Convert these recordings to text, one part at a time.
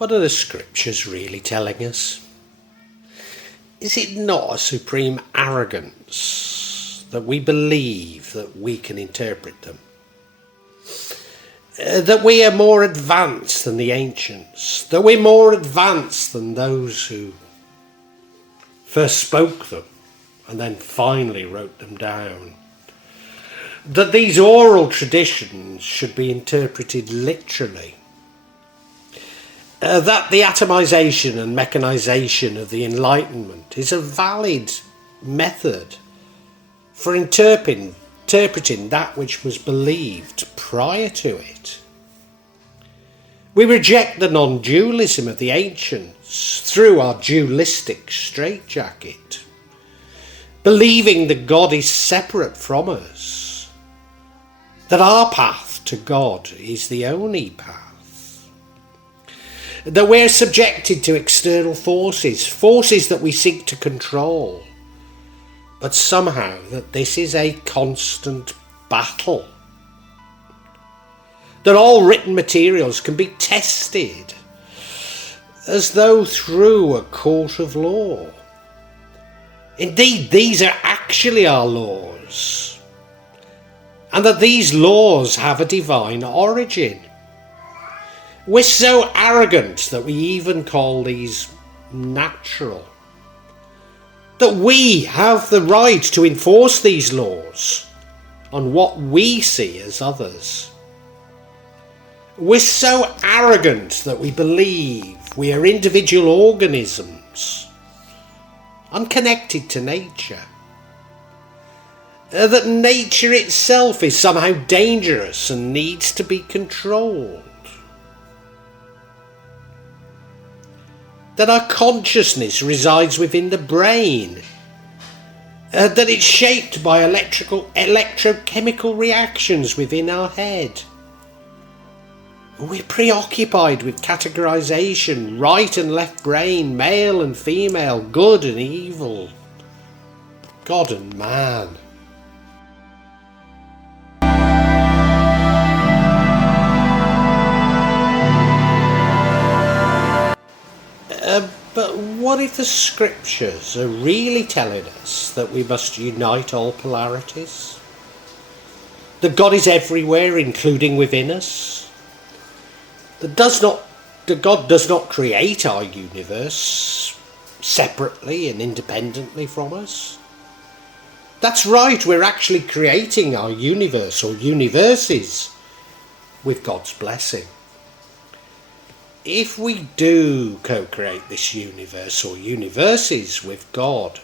What are the scriptures really telling us? Is it not a supreme arrogance that we believe that we can interpret them? That we are more advanced than the ancients, that we're more advanced than those who first spoke them and then finally wrote them down. That these oral traditions should be interpreted literally. That the atomization and mechanization of the Enlightenment is a valid method for interpreting that which was believed prior to it. We reject the non-dualism of the ancients through our dualistic straitjacket, believing that God is separate from us, that our path to God is the only path, that we're subjected to external forces that we seek to control, but somehow that this is a constant battle, that all written materials can be tested as though through a court of law. Indeed, these are actually our laws, and that these laws have a divine origin. We're so arrogant that we even call these natural, that we have the right to enforce these laws on what we see as others. We're so arrogant that we believe we are individual organisms, unconnected to nature, that nature itself is somehow dangerous and needs to be controlled, that our consciousness resides within the brain, that it's shaped by electrochemical reactions within our head. We're preoccupied with categorization, right and left brain, male and female, good and evil, God and man. But what if the scriptures are really telling us that we must unite all polarities? That God is everywhere, including within us? That God does not create our universe separately and independently from us? That's right, we're actually creating our universe or universes with God's blessing. If we do co-create this universe or universes with God,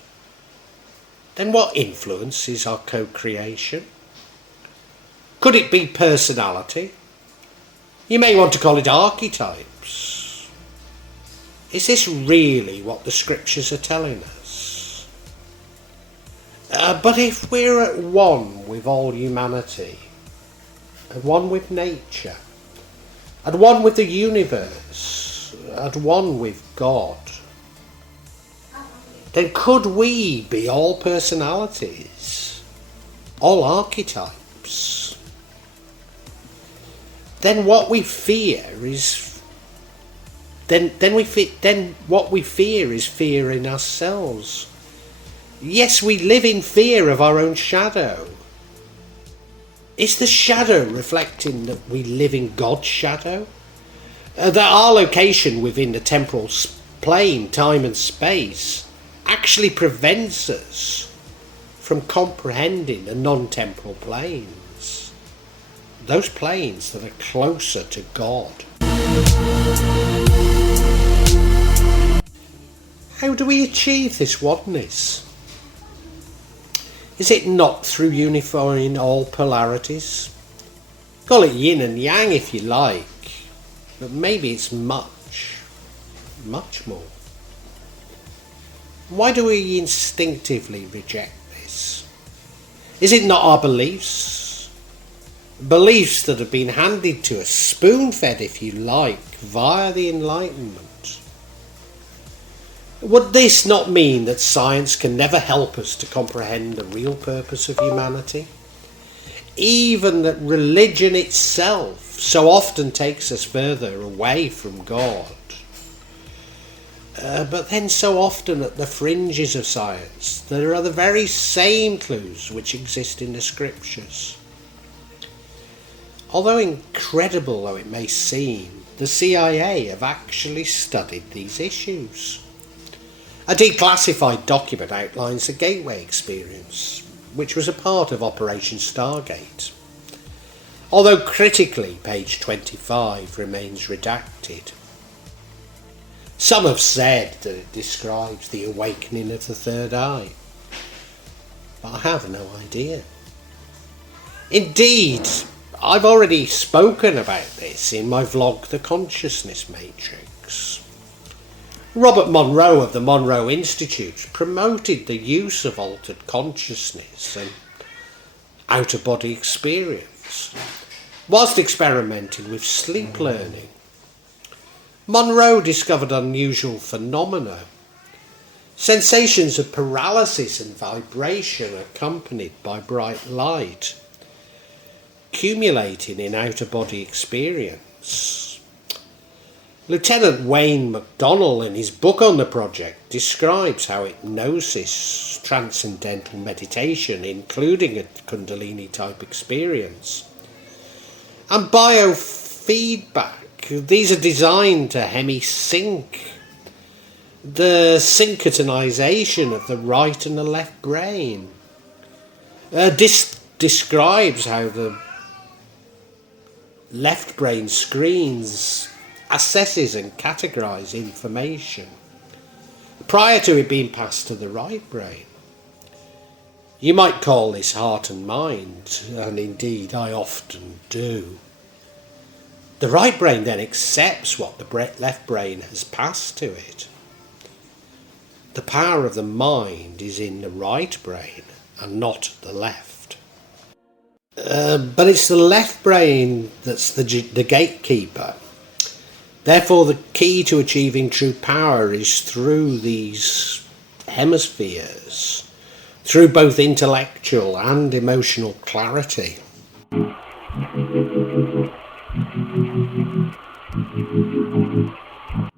then what influences our co-creation? Could it be personality? You may want to call it archetypes. Is this really what the scriptures are telling us? But if we're at one with all humanity, at one with nature, at one with the universe, at one with God, then could we be all personalities, all archetypes? Then what we fear is fear in ourselves. Yes, we live in fear of our own shadow. Is the shadow reflecting that we live in God's shadow? That our location within the temporal plane, time and space, actually prevents us from comprehending the non-temporal planes, those planes that are closer to God. How do we achieve this oneness? Is it not through unifying all polarities? Call it yin and yang if you like, but maybe it's much more. Why do we instinctively reject this? Is it not our beliefs? Beliefs that have been handed to us, spoon-fed if you like, via the Enlightenment. Would this not mean that science can never help us to comprehend the real purpose of humanity? Even that religion itself so often takes us further away from God. But then so often at the fringes of science, there are the very same clues which exist in the scriptures. Although incredible though it may seem, the CIA have actually studied these issues. A declassified document outlines the Gateway experience, which was a part of Operation Stargate. Although critically, page 25 remains redacted. Some have said that it describes the awakening of the third eye, but I have no idea. Indeed, I've already spoken about this in my vlog, The Consciousness Matrix. Robert Monroe of the Monroe Institute promoted the use of altered consciousness and out-of-body experience, whilst experimenting with sleep learning. Monroe discovered unusual phenomena, sensations of paralysis and vibration accompanied by bright light, accumulating in out-of-body experience. Lieutenant Wayne McDonnell, in his book on the project, describes how hypnosis, transcendental meditation, including a Kundalini-type experience, and biofeedback, these are designed to Hemi-sync, the synchronization of the right and the left brain. This describes how the left brain screens, assesses and categorizes information prior to it being passed to the right brain. You might call this heart and mind, and indeed I often do. The right brain then accepts what the left brain has passed to it. The power of the mind is in the right brain and not the left. But it's the left brain that's the gatekeeper. Therefore, the key to achieving true power is through these hemispheres, through both intellectual and emotional clarity.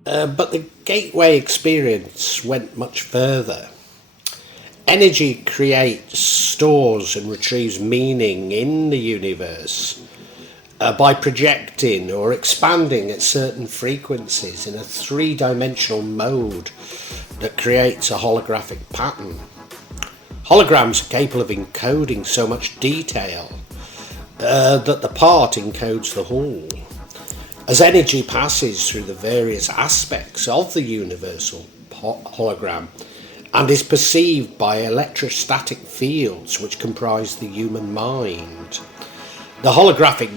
But the Gateway experience went much further. Energy creates, stores and retrieves meaning in the universe by projecting or expanding at certain frequencies in a three-dimensional mode that creates a holographic pattern. Holograms are capable of encoding so much detail that the part encodes the whole. As energy passes through the various aspects of the universal hologram and is perceived by electrostatic fields which comprise the human mind, the holographic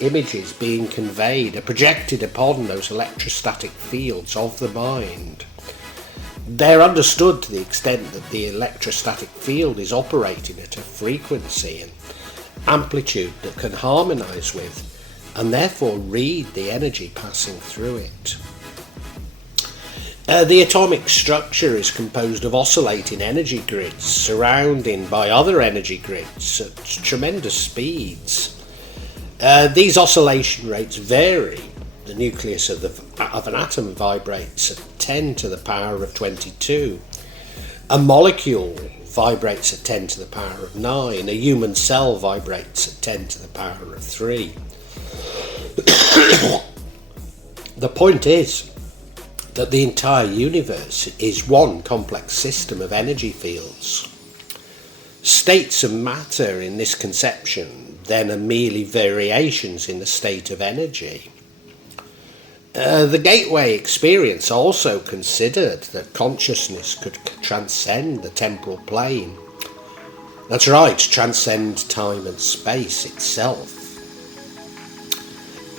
images being conveyed are projected upon those electrostatic fields of the mind. They're understood to the extent that the electrostatic field is operating at a frequency and amplitude that can harmonise with and therefore read the energy passing through it. The atomic structure is composed of oscillating energy grids surrounded by other energy grids at tremendous speeds. These oscillation rates vary. The nucleus of an atom vibrates at 10 to the power of 22. A molecule vibrates at 10 to the power of 9. A human cell vibrates at 10 to the power of 3. The point is that the entire universe is one complex system of energy fields. States of matter in this conception then are merely variations in the state of energy. The Gateway experience also considered that consciousness could transcend the temporal plane. That's right, transcend time and space itself.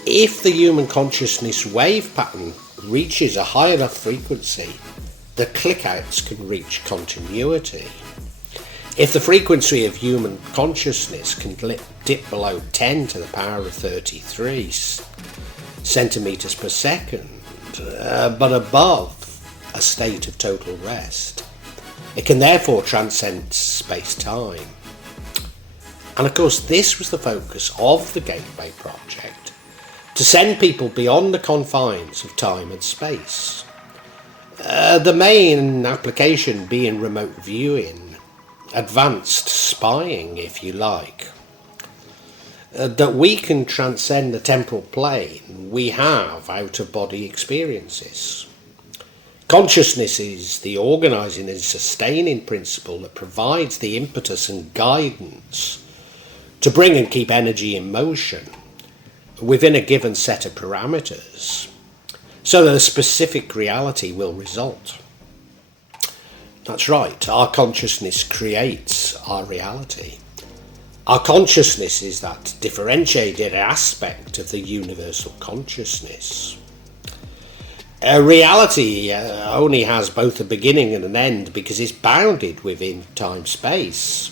If the human consciousness wave pattern reaches a high enough frequency, the click-outs can reach continuity. If the frequency of human consciousness can dip below 10 to the power of 33 centimeters per second, but above a state of total rest, it can therefore transcend space-time. And of course, this was the focus of the Gateway project, to send people beyond the confines of time and space. The main application being remote viewing, advanced spying if you like. That we can transcend the temporal plane, we have out-of-body experiences. Consciousness is the organising and sustaining principle that provides the impetus and guidance to bring and keep energy in motion within a given set of parameters, so that a specific reality will result. That's right, our consciousness creates our reality. Our consciousness is that differentiated aspect of the universal consciousness. Reality only has both a beginning and an end because it's bounded within time-space.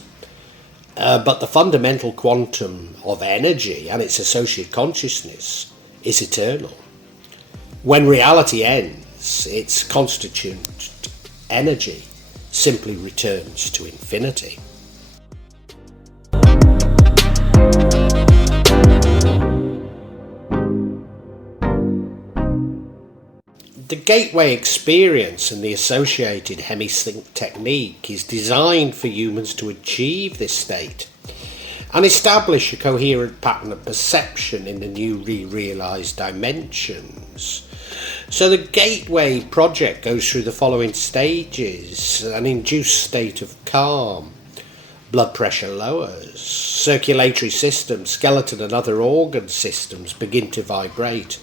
But the fundamental quantum of energy and its associated consciousness is eternal. When reality ends, its constituent energy simply returns to infinity. The gateway experience and the associated Hemi-sync technique is designed for humans to achieve this state and establish a coherent pattern of perception in the newly realised dimensions. So the Gateway project goes through the following stages: an induced state of calm, blood pressure lowers, circulatory system, skeleton and other organ systems begin to vibrate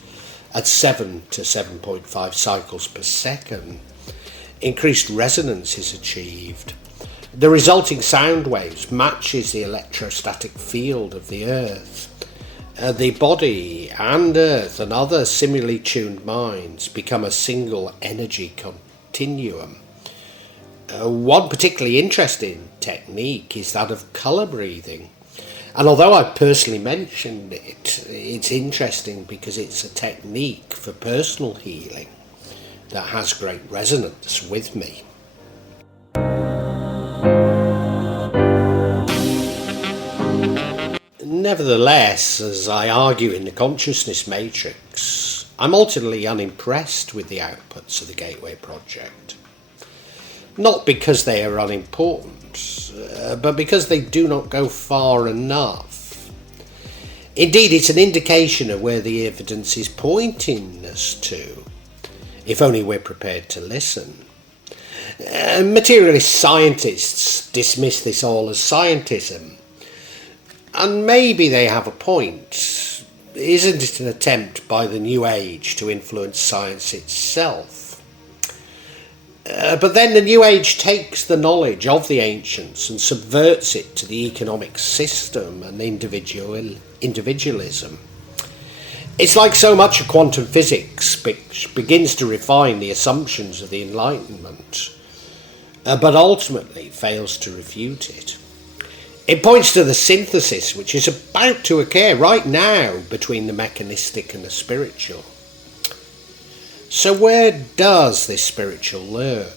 at 7 to 7.5 cycles per second. Increased resonance is achieved. The resulting sound waves matches the electrostatic field of the Earth. The body and Earth and other similarly tuned minds become a single energy continuum. One particularly interesting technique is that of colour breathing. And although I personally mentioned it, it's interesting because it's a technique for personal healing that has great resonance with me. Nevertheless, as I argue in the consciousness matrix, I'm ultimately unimpressed with the outputs of the Gateway project. Not because they are unimportant, but because they do not go far enough. Indeed, it's an indication of where the evidence is pointing us to, if only we're prepared to listen. Materialist scientists dismiss this all as scientism, and maybe they have a point. Isn't it an attempt by the New Age to influence science itself? But then the New Age takes the knowledge of the ancients and subverts it to the economic system and individualism. It's like so much of quantum physics, which begins to refine the assumptions of the Enlightenment, but ultimately fails to refute it. It points to the synthesis which is about to occur right now between the mechanistic and the spiritual. So where does this spiritual lurk?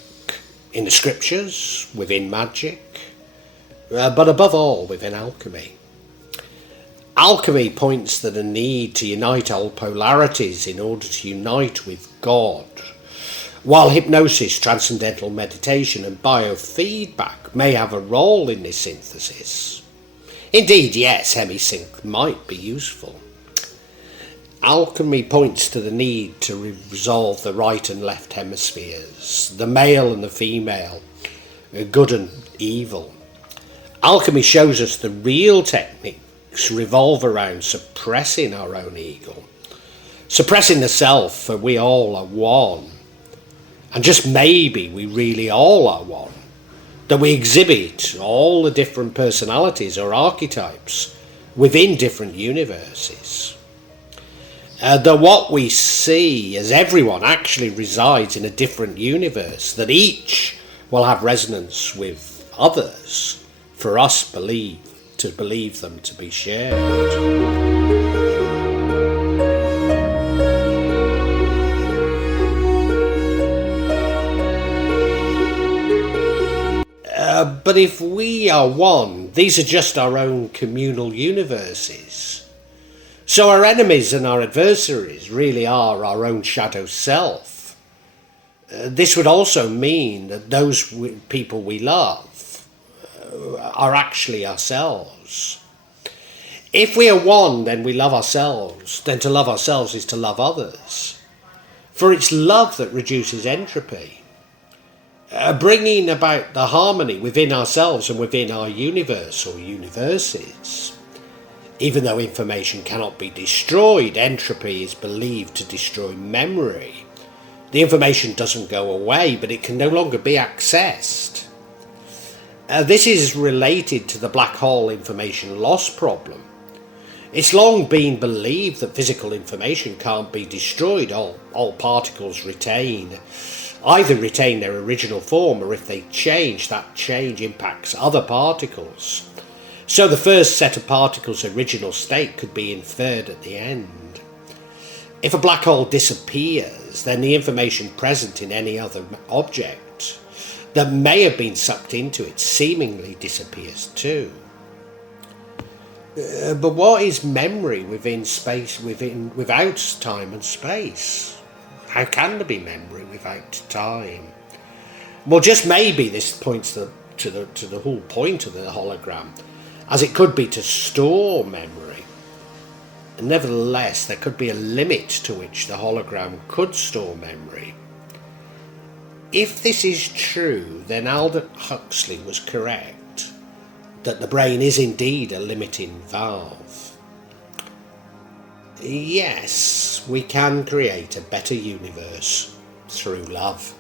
In the scriptures, within magic, but above all within alchemy. Alchemy points to the need to unite all polarities in order to unite with God, while hypnosis, transcendental meditation and biofeedback may have a role in this synthesis. Indeed, yes, Hemi-sync might be useful. Alchemy points to the need to resolve the right and left hemispheres, the male and the female, good and evil. Alchemy shows us the real techniques revolve around suppressing our own ego, suppressing the self, for we all are one. And just maybe we really all are one, that we exhibit all the different personalities or archetypes within different universes. That what we see as everyone actually resides in a different universe, that each will have resonance with others for us to believe them to be shared. But if we are one, these are just our own communal universes. So our enemies and our adversaries really are our own shadow self. This would also mean that those people we love are actually ourselves. If we are one, then we love ourselves. Then to love ourselves is to love others. For it's love that reduces entropy, bringing about the harmony within ourselves and within our universe or universes. Even though information cannot be destroyed, entropy is believed to destroy memory. The information doesn't go away, but it can no longer be accessed. This is related to the black hole information loss problem. It's long been believed that physical information can't be destroyed. All particles either retain their original form, or if they change, that change impacts other particles. So the first set of particles' original state could be inferred at the end. If a black hole disappears, then the information present in any other object that may have been sucked into it seemingly disappears too. But what is memory within space, without time and space? How can there be memory without time? Well, just maybe this points to the whole point of the hologram, as it could be to store memory. And nevertheless, there could be a limit to which the hologram could store memory. If this is true, then Aldous Huxley was correct, that the brain is indeed a limiting valve. Yes, we can create a better universe through love.